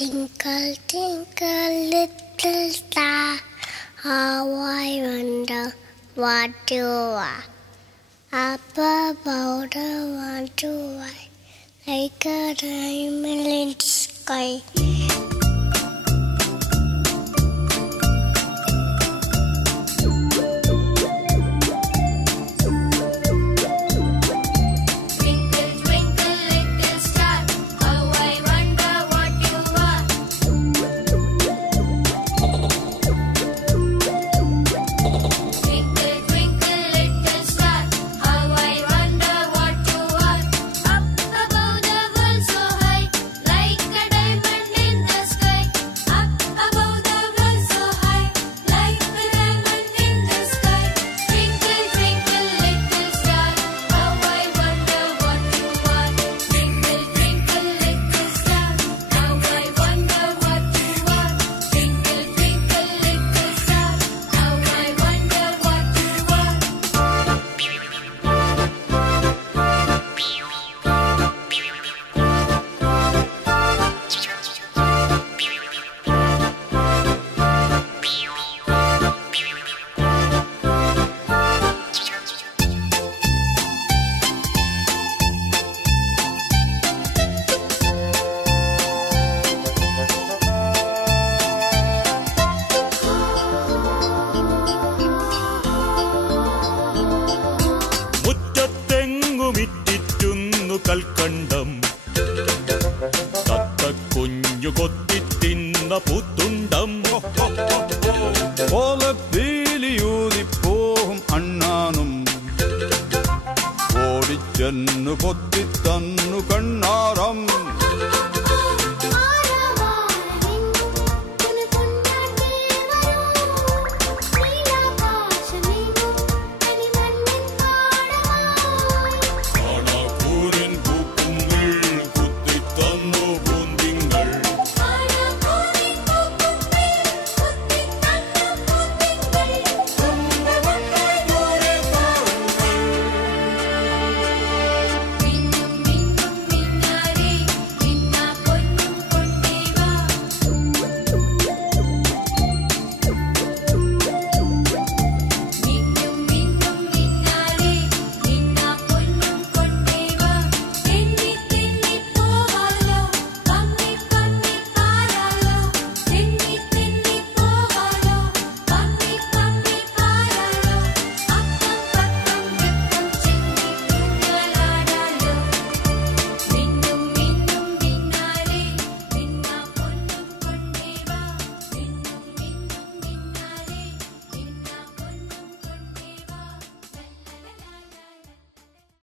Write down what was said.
Twinkle, twinkle, little star, how I wonder what you are. Up above the one to I, like a diamond in the sky. കൽക്കണ്ടം തത്ത കുഞ്ഞു കൊത്തിത്തിന്ന പുത്തുണ്ടം ഓലപ്പീലിയൂതിപ്പോകും അണ്ണാനും ഓടിച്ചെന്നു കൊത്തിത്തന്നു കണ്ണ